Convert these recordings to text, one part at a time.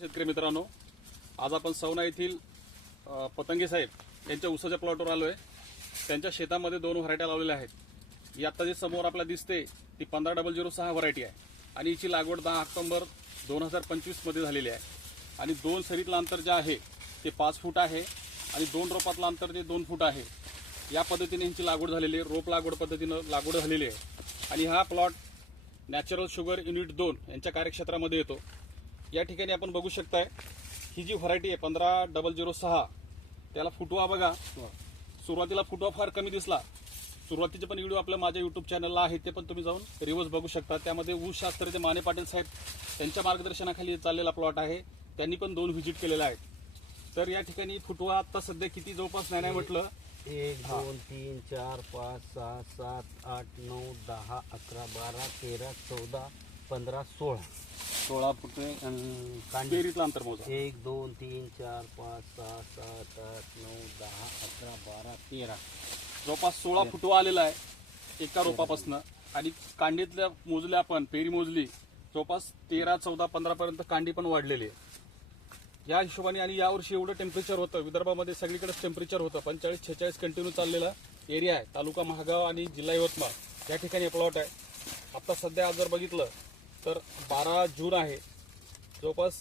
शेतकरी मित्रांनो, आज आपण सवना येथील पतंगे साहेब यांच्या ऊसाच्या प्लॉटवर आलोय। त्यांच्या शेतामध्ये दोन व्हरायट्या लावलेल्या आहेत। ही आता जी समोर आपल्याला दिसते ती 15006 व्हरायटी आहे आणि हिची लागवड 10 ऑक्टोबर 2025 मध्ये झालेली आहे आणि दोन सरीतलं अंतर जे आहे ते 5 फूट आहे आणि दोन रोपातलं अंतर ते 2 फूट आहे। या पद्धतीने यांची लागवड झालेली आहे, रोप लागवड पद्धतीने लागवड झालेली आहे आणि हा प्लॉट नॅचरल शुगर युनिट 2 यांच्या कार्यक्षेत्रामध्ये येतो। या ठिकाणी आपण बघू शकताय ही जी व्हरायटी आहे 15006 त्याला फुटवा बघा, सुरुवातीला फुटवा फार कमी दिसला। सुरुवातीचे पण व्हिडिओ आपल्या माझ्या YouTube चॅनलला आहे, ते पण तुम्ही जाऊन रिव्ह्यूज बघू शकता। त्यामध्ये ऊस शास्त्रज्ञ माने पाटील साहेब त्यांच्या मार्गदर्शनाखाली चाललेला प्लॉट आहे, त्यांनी पण 2 व्हिजिट केलेला आहे। तर या ठिकाणी फुटवा आता सध्या किती जवळपास नाही म्हटलं 1 2 3 4 5 6 7 8 9 10 11 12 13 14 15 16 फुट कांडी पेरीतलं अंतर मोजा। 1 2 3 4 5 6 7 8 9 10 11 12 13 जवळपास 16 फुटवा आलेला आहे एका रोपापासून आणि कांडीतल्या मोजल्या आपण पेरी मोजली जवळपास 13 14 15 पर्यंत कांडी पण वाढलेली आहे। या हिशोबाने आणि यावर्षी एवढं टेम्परेचर होतं, विदर्भामध्ये सगळीकडेच टेम्परेचर होतं, 45-46 कंटिन्यू चाललेला एरिया आहे। तालुका महागाव आणि जिल्हा यवतमाळ या ठिकाणी प्लॉट आहे। आता सध्या आज जर बघितलं तर 12 जून आहे, जवळपास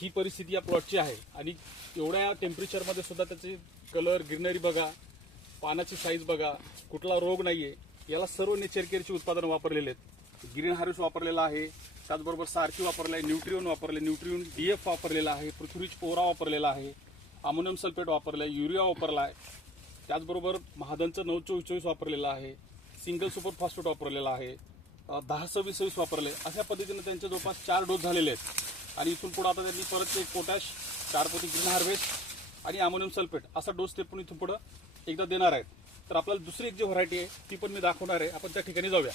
ही परिस्थिती या प्लॉटची आहे आणि एवढ्या टेम्परेचरमध्ये सुद्धा त्याची कलर ग्रीनरी बघा, पानाची साईज बघा, कुठला रोग नाहीये। याला सर्व नेचर केअरची उत्पादनं वापरलेले आहेत। ग्रीन हार्वेस वापरलेला आहे, त्याचबरोबर सारखी वापरले आहे, न्यूट्रिओन वापरले, न्यूट्रिओन DF वापरलेला आहे, पृथ्वीज पोरा वापरलेला आहे, अमोनियम सल्फेट वापरला आहे, युरिया वापरला आहे, त्याचबरोबर महादनचं 924 वापरलेलं आहे, सिंगल सुपर फॉस्फेट वापरलेला आहे, 10-26 वापरले। अशा पद्धतीने त्यांचे जवळपास 4 डोस झालेले आहेत आणि इथून पुढे आता त्यांनी परत एक पोटॅश 4 पोती ग्रीन हार्वेस्ट आणि अमोनियम सल्फेट असा डोस ते पण इथून पुढे एकदा देणार आहेत। तर आपल्याला दुसरी एक जी व्हरायटी आहे ती पण मी दाखवणार आहे, आपण त्या ठिकाणी जाऊया।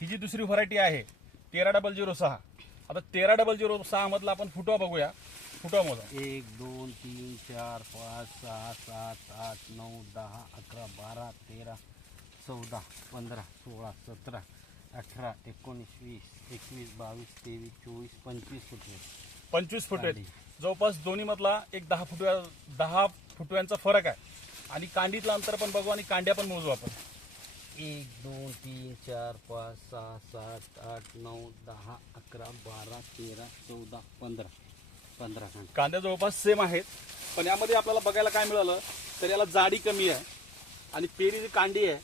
ही जी दुसरी व्हरायटी आहे 13006, आता 13006 मधला आपण फुटवा बघूया। फुटवा मोजा 1 2 3 4 5 6 7 8 9 10 11 12 13 14 15 16 17 18 19 20 21 22 23 24 25 फुट 25 फूट आहेत। जवळपास दोन्ही मधला एक 10 फुटव्यांचा फरक आहे आणि कांडीतलं अंतर पण बघू आणि कांड्या पण मोजू आपण। 1 2 3 4 5 6 7 8 9 10 11 12 13 14 15 15 कांद्या जवळपास सेम आहेत, पण यामध्ये आपल्याला बघायला काय मिळालं तर याला जाडी कमी आहे आणि पेरी जी कांडी आहे,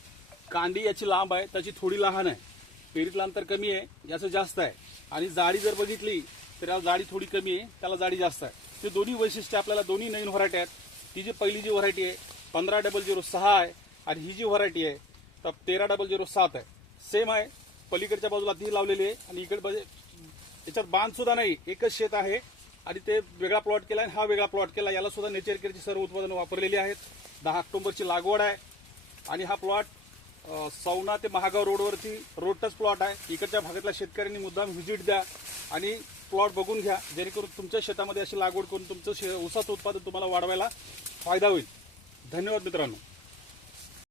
कांडी याची लांब आहे, त्याची थोडी लहान आहे। पेरीतलं अंतर कमी आहे, याचं जास्त आहे आणि जाडी जर बघितली तर याला जाडी थोडी कमी आहे, त्याला जाडी जास्त आहे। ते दोन्ही वैशिष्ट्य आपल्याला दोन्ही नवीन व्हरायटी आहेत। ती जी पहिली जी व्हरायटी आहे 15006 आहे आणि ही जी व्हरायटी आहे तर 13007 आहे, सेम आहे। पलीकडच्या बाजूला ती लावलेली आहे आणि इकडे याच्यात बांध सुद्धा नाही, एकच शेत आहे आणि ते वेगळा प्लॉट केला आणि हा वेगळा प्लॉट केला। याला सुद्धा नेचर केअरची सर्व उत्पादनं वापरलेली आहेत। 10 ऑक्टोबरची लागवड आहे आणि हा प्लॉट सवना ते महागाव रोडवरती रोड टच प्लॉट आहे। इकडच्या भागातल्या शेतकऱ्यांनी मुद्दाम व्हिजिट द्या आणि प्लॉट बघून घ्या, जेणेकरून तुमच्या शेतामध्ये अशी लागवड करून तुमचं ऊसाचं उत्पादन तुम्हाला वाढवायला फायदा होईल। धन्यवाद मित्रांनो।